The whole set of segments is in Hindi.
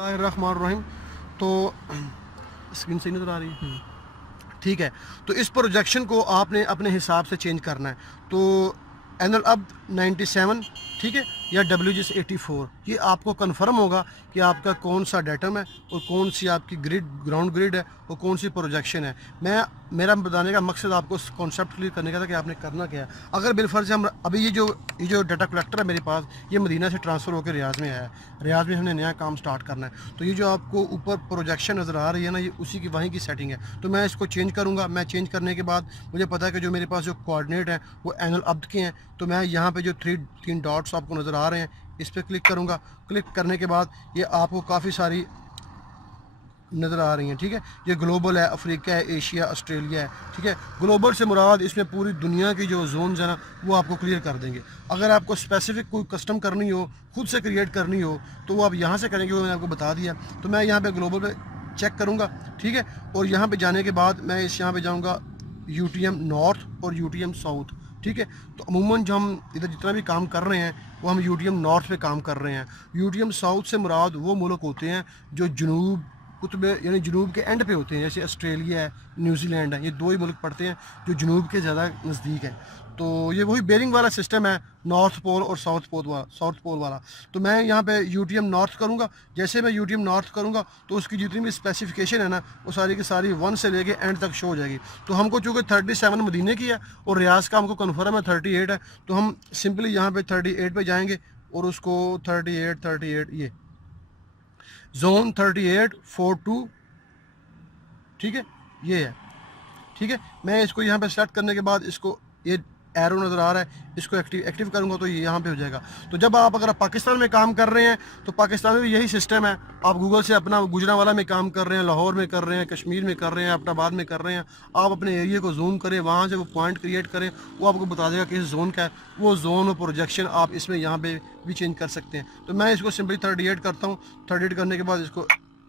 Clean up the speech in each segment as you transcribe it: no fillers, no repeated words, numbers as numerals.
बिस्मिल्लाहिर्रहमानिर्रहीम। तो स्क्रीन सही नज़र आ रही है? ठीक है। तो इस प्रोजेक्शन को आपने अपने हिसाब से चेंज करना है। तो एनल अब 97, ठीक है, या WGS 84, ये आपको कंफर्म होगा कि आपका कौन सा डेटम है और कौन सी आपकी ग्राउंड ग्रिड है और कौन सी प्रोजेक्शन है। मेरा बताने का मकसद आपको कॉन्सेप्ट क्लियर करने का था कि आपने करना क्या है। अगर बिलफर्ज हम अभी ये जो डाटा कलेक्टर है मेरे पास, ये मदीना से ट्रांसफ़र होकर रियाज में आया है। रियाज में हमने नया काम स्टार्ट करना है। तो ये जो आपको ऊपर प्रोजेक्शन नज़र आ रही है ना, ये उसी की वहीं की सेटिंग है। तो मैं इसको चेंज करूँगा। मैं चेंज करने के बाद मुझे पता है कि जो मेरे पास जो कोऑर्डिनेट हैं वो एनल अब्द के हैं। तो मैं यहाँ पे जो तीन डॉट्स आपको नज़र आ रहे हैं, इस पर क्लिक करूँगा। क्लिक करने के बाद ये आपको काफ़ी सारी नज़र आ रही हैं, ठीक है। ये ग्लोबल है, अफ्रीका है, एशिया, ऑस्ट्रेलिया है, ठीक है। ग्लोबल से मुराद इसमें पूरी दुनिया की जो जोन्स है ना, वो आपको क्लियर कर देंगे। अगर आपको स्पेसिफिक कोई कस्टम करनी हो, खुद से क्रिएट करनी हो, तो वो आप यहाँ से करेंगे, वो मैंने आपको बता दिया। तो मैं यहाँ पे ग्लोबल पे चेक करूँगा, ठीक है। और यहाँ पे जाने के बाद मैं यहाँ पे जाऊँगा UTM नॉर्थ और UTM साउथ, ठीक है। तो अमूमन जो हम इधर जितना भी काम कर रहे हैं वो हम UTM नॉर्थ पे काम कर रहे हैं। UTM साउथ से मुराद वो मुल्क होते हैं जो जनूब कुतुब यानी जनूब के एंड पे होते हैं, जैसे ऑस्ट्रेलिया है, न्यूजीलैंड है। ये दो ही मुल्क पड़ते हैं जो जनूब के ज़्यादा नज़दीक है। तो ये वही बेरिंग वाला सिस्टम है, नॉर्थ पोल और साउथ पोल वाला। तो मैं यहाँ पे UTM नॉर्थ करूँगा। जैसे मैं UTM नॉर्थ करूँगा तो उसकी जितनी भी स्पेसिफिकेशन है ना, वो सारी की सारी 1 से लेके एंड तक शो हो जाएगी। तो हमको चूँकि 37 मदीने की है और रियाज का हमको कन्फर्म है 38 है, तो हम सिंपली यहाँ पे 38 पे जाएंगे और उसको 38 ये जोन 3842, ठीक है, ये है, ठीक है। मैं इसको यहाँ पे सेलेक्ट करने के बाद इसको ये एरो नज़र आ रहा है, इसको एक्टिव करूँगा तो ये यहाँ पे हो जाएगा। तो जब आप अगर पाकिस्तान में काम कर रहे हैं तो पाकिस्तान में भी यही सिस्टम है। आप गूगल से अपना गुजरांवाला में काम कर रहे हैं, लाहौर में कर रहे हैं, कश्मीर में कर रहे हैं, अब्टाबाद में कर रहे हैं, आप अपने एरिया को जूम करें, वहाँ से वो पॉइंट क्रिएट करें, वो आपको बता देगा किस जोन का है। वो जोन और प्रोजेक्शन आप इसमें यहाँ पे भी चेंज कर सकते हैं। तो मैं इसको सिंपली 38 करता हूँ। 38 करने के बाद इसको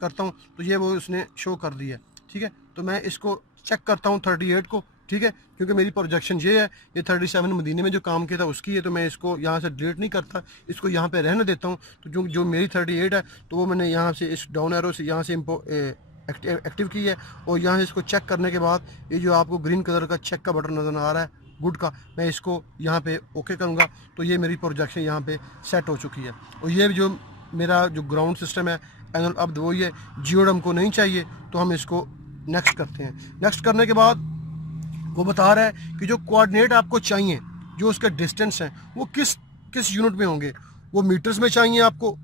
करता हूँ तो ये वो उसने शो कर दिया, ठीक है। तो मैं इसको चेक करता हूँ 38 को, ठीक है, क्योंकि मेरी प्रोजेक्शन ये है, ये 37 मदीने में जो काम किया था उसकी है। तो मैं इसको यहाँ से डिलीट नहीं करता, इसको यहाँ पे रहने देता हूँ। तो जो मेरी 38 है तो वो मैंने यहाँ से इस डाउन एरो से यहाँ से एक्टिव की है। और यहाँ से इसको चेक करने के बाद ये जो आपको ग्रीन कलर का चेक का बटन नज़र आ रहा है गुड का, मैं इसको यहाँ पे ओके करूँगा। तो ये मेरी प्रोजेक्शन यहाँ पे सेट हो चुकी है। और ये जो मेरा जो ग्राउंड सिस्टम है एनल अब वही है। जियोडम को नहीं चाहिए तो हम इसको नेक्स्ट करते हैं। नेक्स्ट करने के बाद वो बता रहा है कि जो कोऑर्डिनेट आपको चाहिए, जो उसके डिस्टेंस हैं, वो किस यूनिट में होंगे। वो मीटर्स में चाहिए आपको,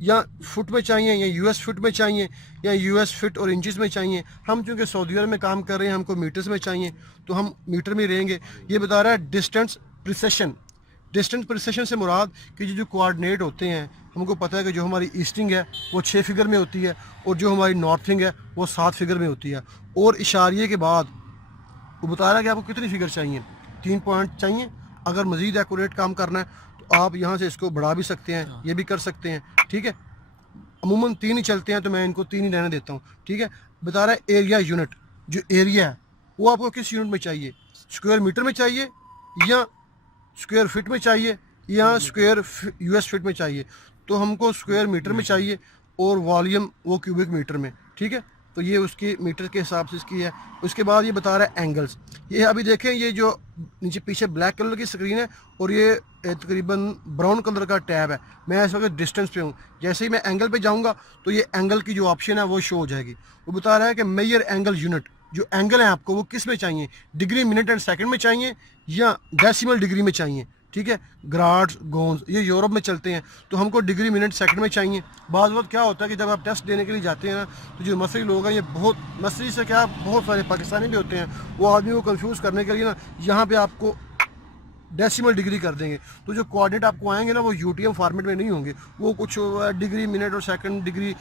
या फुट में चाहिए, या US फुट में चाहिए, या US फीट और इंचज़ में चाहिए। हम चूँकि सऊदी अरब में काम कर रहे हैं, हमको मीटर्स में चाहिए तो हम मीटर में रहेंगे। ये बता रहा है डिस्टेंस प्रिसेशन से मुराद कि जो कोऑर्डिनेट होते हैं, हमको पता है कि जो हमारी ईस्टिंग है वो 6 फिगर में होती है और जो हमारी नॉर्थिंग है वो 7 फिगर में होती है। और इशारिये के बाद वो बता रहा है कि आपको कितनी फिगर चाहिए, 3 पॉइंट चाहिए। अगर मज़ीद एक्यूरेट काम करना है तो आप यहाँ से इसको बढ़ा भी सकते हैं, ये भी कर सकते हैं, ठीक है। अमूमन 3 ही चलते हैं तो मैं इनको 3 ही रहने देता हूँ, ठीक है। बता रहा है एरिया यूनिट, जो एरिया है वो आपको किस यूनिट में चाहिए, स्क्वायर मीटर में चाहिए, या स्क्वायर फिट में चाहिए, या स्क्वायर US फीट में चाहिए। तो हमको स्क्वायर मीटर में चाहिए और वॉल्यूम वो क्यूबिक मीटर में, ठीक है। तो ये उसकी मीटर के हिसाब से इसकी है। उसके बाद ये बता रहा है एंगल्स। ये अभी देखें, ये जो नीचे पीछे ब्लैक कलर की स्क्रीन है और ये तकरीबन ब्राउन कलर का टैब है। मैं इस वक्त डिस्टेंस पे हूँ। जैसे ही मैं एंगल पे जाऊँगा तो ये एंगल की जो ऑप्शन है वो शो हो जाएगी। वो बता रहा है कि मेजर एंगल यूनिट, जो एंगल है आपको वो किस में चाहिए, डिग्री, मिनट एंड सेकंड में चाहिए, या डेसिमल डिग्री में चाहिए, ठीक है। ग्राड्स, गोन्स ये यूरोप में चलते हैं तो हमको डिग्री, मिनट, सेकंड में चाहिए। बाज़ वक्त क्या होता है कि जब आप टेस्ट देने के लिए जाते हैं ना, तो जो मसरी लोग हैं, ये बहुत मसरी से क्या बहुत सारे पाकिस्तानी भी होते हैं, वो आदमी को कंफ्यूज करने के लिए ना यहाँ पे आपको डेसिमल डिग्री कर देंगे। तो जो कोऑर्डिनेट आपको आएंगे ना वो UTM फॉर्मेट में नहीं होंगे, वो कुछ डिग्री, मिनट और सेकंड, डिग्री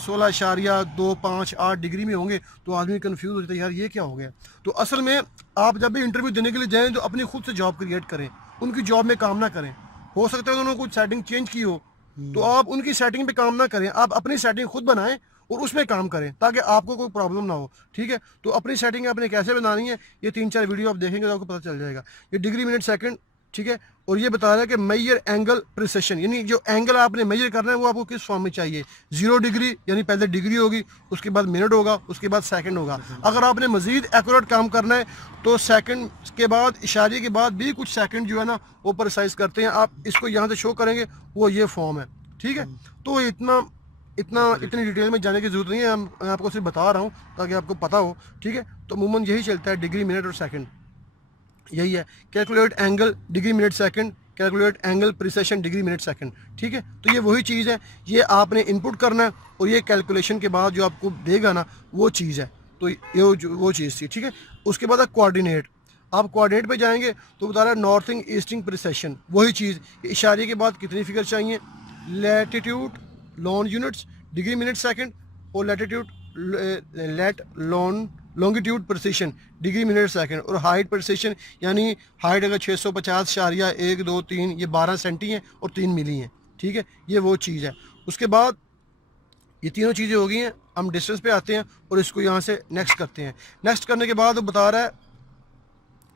16.258 डिग्री में होंगे। तो आदमी कंफ्यूज हो जाता है, यार ये क्या हो गया। तो असल में आप जब भी इंटरव्यू देने के लिए जाएँ तो अपनी खुद से जॉब क्रिएट करें, उनकी जॉब में काम ना करें। हो सकता है उन्होंने कुछ सेटिंग चेंज की हो, तो आप उनकी सेटिंग पे काम ना करें, आप अपनी सेटिंग खुद बनाएं और उसमें काम करें ताकि आपको कोई प्रॉब्लम ना हो, ठीक है। तो अपनी सेटिंग आपने कैसे बनानी है, ये 3-4 वीडियो आप देखेंगे तो आपको पता चल जाएगा। ये डिग्री, मिनट, सेकंड, ठीक है। और ये बता रहा है कि मेजर एंगल प्रिसेशन, यानी जो एंगल आपने मेजर करना है वो आपको किस फॉर्म में चाहिए। 0 डिग्री यानी पहले डिग्री होगी, उसके बाद मिनट होगा, उसके बाद सेकंड होगा। अगर आपने मजीद एक्यूरेट काम करना है तो सेकंड के बाद इशारे के बाद भी कुछ सेकंड जो है ना वो प्रिसाइज करते हैं। आप इसको यहाँ से शो करेंगे, वो ये फॉर्म है, ठीक है। तो इतनी डिटेल में जाने की जरूरत नहीं है, मैं आपको सिर्फ बता रहा हूँ ताकि आपको पता हो, ठीक है। तो अमूमन यही चलता है, डिग्री मिनट और सेकंड, यही है। Calculate angle degree minute second, calculate angle precision degree minute second, ठीक है। तो ये वही चीज़ है, ये आपने इनपुट करना है और ये कैलकुलेशन के बाद जो आपको देगा ना वो चीज़ है। तो ये वो चीज़ थी, ठीक है। उसके बाद है कोऑर्डिनेट। आप कोऑर्डिनेट पे जाएंगे तो बता रहा है नॉर्थिंग ईस्टिंग प्रिसेशन, वही चीज़। इशारे के बाद कितनी फिगर चाहिए, latitude long units degree minute second, और latitude longitude precision degree minute second, और हाइट प्रिसिशन यानी हाइट अगर 650.1 2 3 ये 12 सेंटी हैं और 3 मिली हैं, ठीक है। ये वो चीज़ है। उसके बाद ये तीनों चीज़ें हो गई हैं, हम डिस्टेंस पे आते हैं और इसको यहाँ से नेक्स्ट करते हैं। नेक्स्ट करने के बाद वो बता रहा है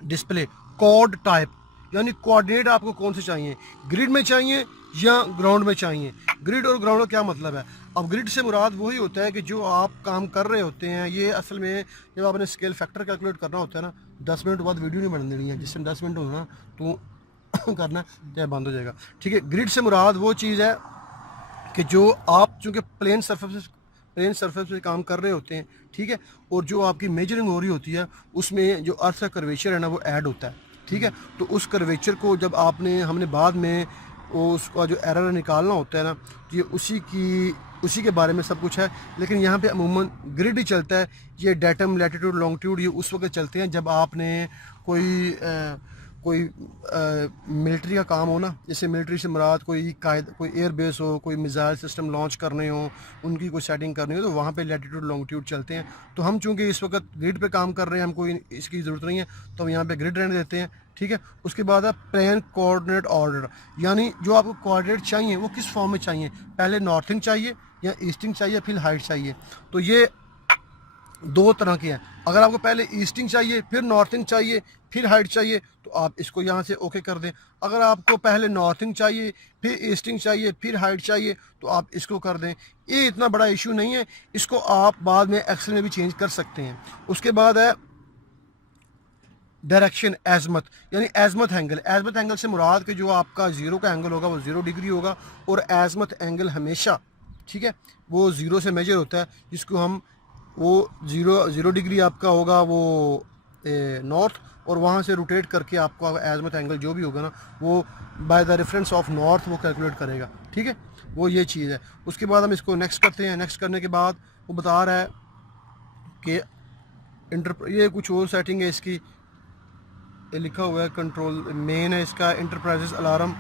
डिस्प्ले कोड टाइप, यानी कोऑर्डिनेट आपको कौन से चाहिए, ग्रिड में चाहिए या ग्राउंड में चाहिए। ग्रिड और ग्राउंड का क्या मतलब है। अब ग्रिड से मुराद वही होता है कि जो आप काम कर रहे होते हैं, ये असल में जब आपने स्केल फैक्टर कैलकुलेट करना होता है ना, 10 मिनट बाद वीडियो नहीं बनने देनी है, जिससे 10 मिनट होना तो करना चाहे बंद हो जाएगा, ठीक है। ग्रिड से मुराद वो चीज़ है कि जो आप चूँकि प्लेन सरफेस पे काम कर रहे होते हैं, ठीक है, और जो आपकी मेजरिंग हो रही होती है उसमें जो अर्थ का कर्वेचर है ना वो ऐड होता है, ठीक है। तो उस कर्वेचर को जब हमने बाद में उसका जो एरर निकालना होता है ना, तो ये उसी के बारे में सब कुछ है। लेकिन यहाँ पे अमूमन ग्रिड ही चलता है। ये डेटम लैटिट्यूड लॉन्गिट्यूड ये उस वक्त चलते हैं जब आपने कोई मिलिट्री का काम हो ना, जैसे मिलिट्री से मुराद कोई एयर बेस हो, कोई मिसाइल सिस्टम लॉन्च करने हो, उनकी कोई सेटिंग करनी हो, तो वहाँ पे लैटिट्यूड लॉन्गिट्यूड चलते हैं। तो हम चूँकि इस वक्त ग्रिड पे काम कर रहे हैं, हमको इसकी ज़रूरत नहीं है, तो हम यहाँ पे ग्रिड रहने देते हैं, ठीक है। उसके बाद है प्लेन कोऑर्डिनेट ऑर्डर, यानी जो आपको कोऑर्डिनेट चाहिए वो किस फॉर्म में चाहिए, पहले नॉर्थिंग चाहिए या ईस्टिंग चाहिए फिर हाइट चाहिए। तो ये दो तरह के हैं। अगर आपको पहले ईस्टिंग चाहिए फिर नॉर्थिंग चाहिए फिर हाइट चाहिए तो आप इसको यहाँ से ओके कर दें। अगर आपको पहले नॉर्थिंग चाहिए फिर ईस्टिंग चाहिए फिर हाइट चाहिए तो आप इसको कर दें। ये इतना बड़ा इशू नहीं है, इसको आप बाद में एक्सेल में भी चेंज कर सकते हैं। उसके बाद है डायरेक्शन एजमत, यानी एजमत एंगल। एजमत एंगल से मुराद कि जो आपका ज़ीरो का एंगल होगा वो 0 डिग्री होगा, और एजमत एंगल हमेशा, ठीक है, वो 0 से मेजर होता है, जिसको हम वो 0 डिग्री आपका होगा वो नॉर्थ, और वहाँ से रोटेट करके आपको एजमत एंगल जो भी होगा ना वो by the reference of north वो कैलकुलेट करेगा, ठीक है। वो ये चीज़ है। उसके बाद हम इसको नेक्स्ट करते हैं। नेक्स्ट करने के बाद वो बता रहा है कि ये कुछ और सेटिंग है इसकी, ये लिखा हुआ है कंट्रोल मेन है इसका इंटरप्राइजेस अलार्म,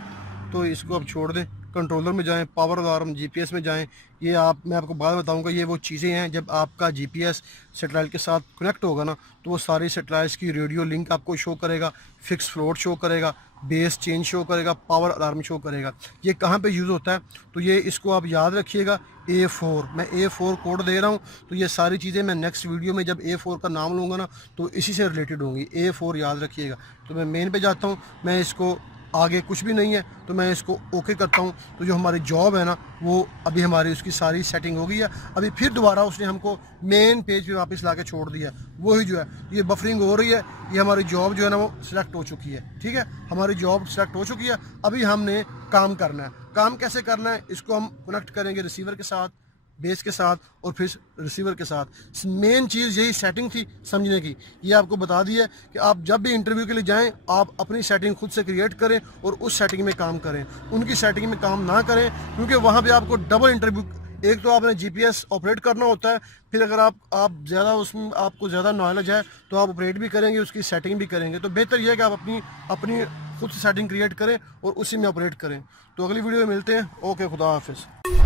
तो इसको अब छोड़ दें। कंट्रोलर में जाएं, पावर अलार्म, जीपीएस में जाएं। ये मैं आपको बाद में बताऊंगा, ये वो चीज़ें हैं जब आपका जीपीएस सैटेलाइट के साथ कनेक्ट होगा ना तो वो सारी सैटेलाइट्स की रेडियो लिंक आपको शो करेगा, फिक्स फ्लोट शो करेगा, बेस चेंज शो करेगा, पावर अलार्म शो करेगा। ये कहाँ पे यूज़ होता है, तो ये इसको आप याद रखिएगा। A4 मैं A4 कोड दे रहा हूँ, तो ये सारी चीज़ें मैं नेक्स्ट वीडियो में जब A4 का नाम लूँगा ना तो इसी से रिलेटेड होंगी। A4 याद रखिएगा। तो मैं मेन पे जाता हूँ, मैं इसको आगे कुछ भी नहीं है तो मैं इसको ओके करता हूँ। तो जो हमारी जॉब है ना वो अभी हमारी उसकी सारी सेटिंग हो गई है। अभी फिर दोबारा उसने हमको मेन पेज पे वापस ला के छोड़ दिया, वही जो है ये बफरिंग हो रही है। ये हमारी जॉब जो है ना वो सिलेक्ट हो चुकी है, ठीक है, हमारी जॉब सिलेक्ट हो चुकी है। अभी हमने काम करना है। काम कैसे करना है, इसको हम कनेक्ट करेंगे रिसीवर के साथ, बेस के साथ और फिर रिसीवर के साथ। मेन चीज़ यही सेटिंग थी समझने की। ये आपको बता दिया कि आप जब भी इंटरव्यू के लिए जाएं आप अपनी सेटिंग खुद से क्रिएट करें और उस सेटिंग में काम करें, उनकी सेटिंग में काम ना करें, क्योंकि वहाँ पे आपको डबल इंटरव्यू, एक तो आपने जीपीएस ऑपरेट करना होता है, फिर अगर आप ज़्यादा उसमें आपको ज़्यादा नॉलेज है तो आप ऑपरेट भी करेंगे, उसकी सेटिंग भी करेंगे। तो बेहतर यह है कि आप अपनी खुद से सेटिंग क्रिएट करें और उसी में ऑपरेट करें। तो अगली वीडियो में मिलते हैं। ओके, खुदा हाफिज़।